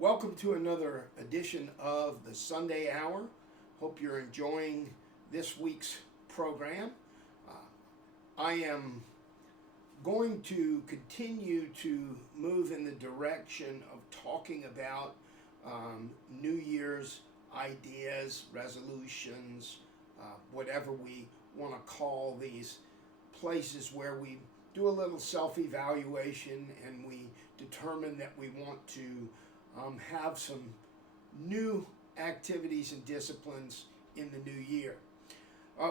Welcome to another edition of the Sunday Hour. Hope you're enjoying this week's program. I am going to continue to move in the direction of talking about New Year's ideas, resolutions, whatever we want to call these places where we do a little self-evaluation and we determine that we want to have some new activities and disciplines in the new year.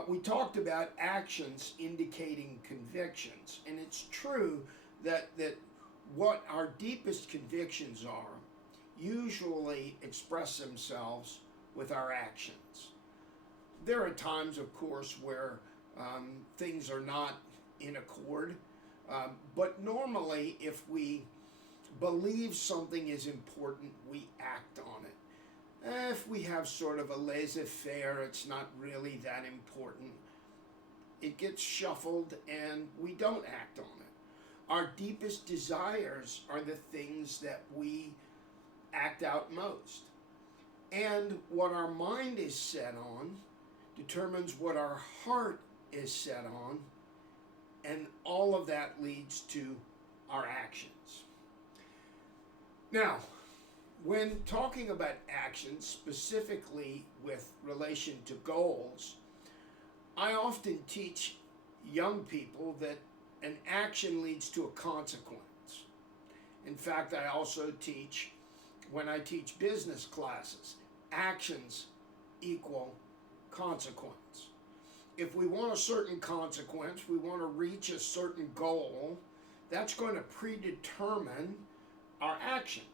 We talked about actions indicating convictions, and it's true that what our deepest convictions are usually express themselves with our actions. There are times, of course, where things are not in accord, but normally if we believe something is important, we act on it. If we have sort of a laissez-faire, it's not really that important, it gets shuffled and we don't act on it. Our deepest desires are the things that we act out most. And what our mind is set on determines what our heart is set on, and all of that leads to our actions. Now, when talking about actions, specifically with relation to goals, I often teach young people that an action leads to a consequence. In fact, I also teach, when I teach business classes, actions equal consequence. If we want a certain consequence, we want to reach a certain goal, that's going to predetermine our actions.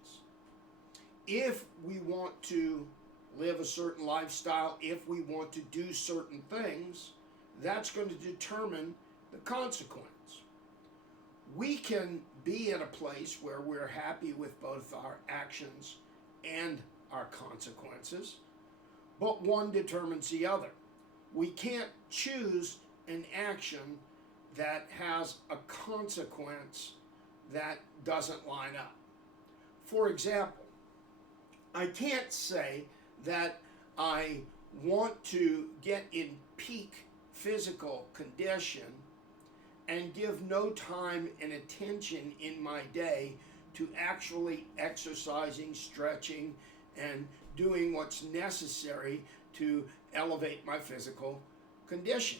If we want to live a certain lifestyle, if we want to do certain things, that's going to determine the consequence. We can be in a place where we're happy with both our actions and our consequences, but one determines the other. We can't choose an action that has a consequence that doesn't line up. For example, I can't say that I want to get in peak physical condition and give no time and attention in my day to actually exercising, stretching, and doing what's necessary to elevate my physical condition.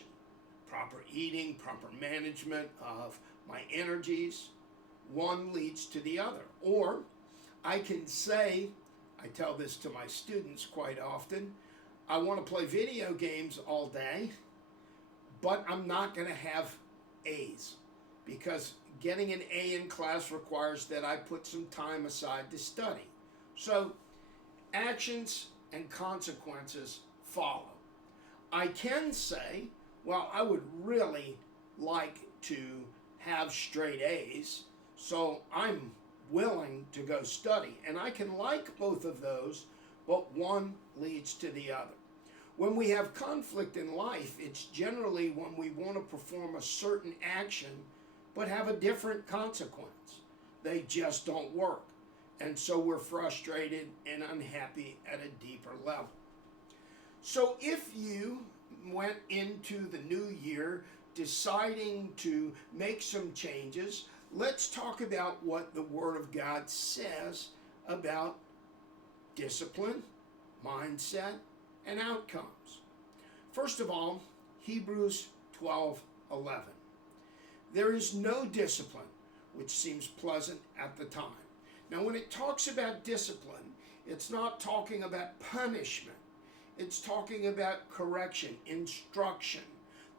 Proper eating, proper management of my energies, one leads to the other. Or I can say, I tell this to my students quite often, I want to play video games all day, but I'm not going to have A's, because getting an A in class requires that I put some time aside to study. So actions and consequences follow. I can say, well, I would really like to have straight A's, so I'm willing to go study. And I can like both of those, but one leads to the other. When we have conflict in life, it's generally when we want to perform a certain action but have a different consequence. They just don't work. And so we're frustrated and unhappy at a deeper level. So if you went into the new year deciding to make some changes, let's talk about what the Word of God says about discipline, mindset, and outcomes. First of all, Hebrews 12:11. There is no discipline which seems pleasant at the time. Now, when it talks about discipline, it's not talking about punishment. It's talking about correction, instruction,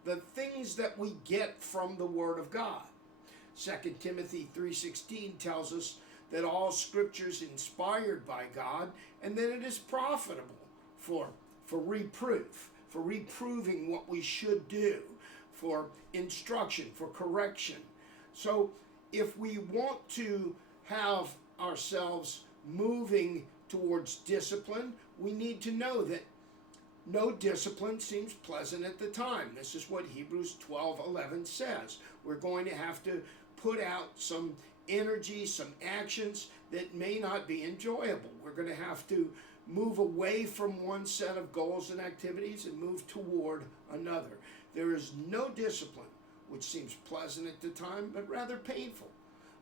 the things that we get from the Word of God. 2 Timothy 3:16 tells us that all Scripture is inspired by God and that it is profitable for reproof, for reproving what we should do, for instruction, for correction. So if we want to have ourselves moving towards discipline, we need to know that no discipline seems pleasant at the time. This is what Hebrews 12:11 says. We're going to have to put out some energy, some actions that may not be enjoyable. We're going to have to move away from one set of goals and activities and move toward another. There is no discipline which seems pleasant at the time, but rather painful.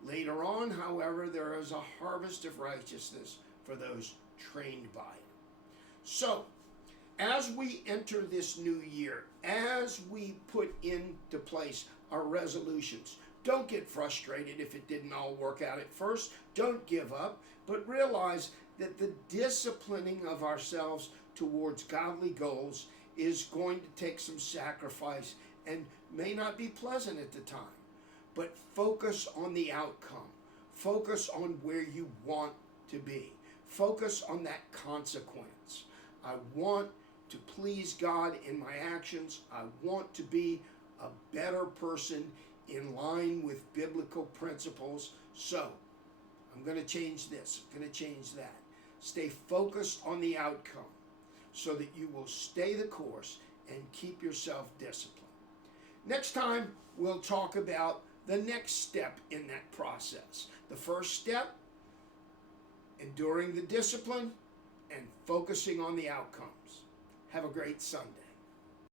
Later on, however, there is a harvest of righteousness for those trained by it. So, as we enter this new year, as we put into place our resolutions, don't get frustrated if it didn't all work out at first. Don't give up, but realize that the disciplining of ourselves towards godly goals is going to take some sacrifice and may not be pleasant at the time. But focus on the outcome. Focus on where you want to be. Focus on that consequence. I want to please God in my actions. I want to be a better person in line with biblical principles. So, I'm going to change this. I'm going to change that. Stay focused on the outcome so that you will stay the course and keep yourself disciplined. Next time, we'll talk about the next step in that process. The first step, enduring the discipline and focusing on the outcomes. Have a great Sunday.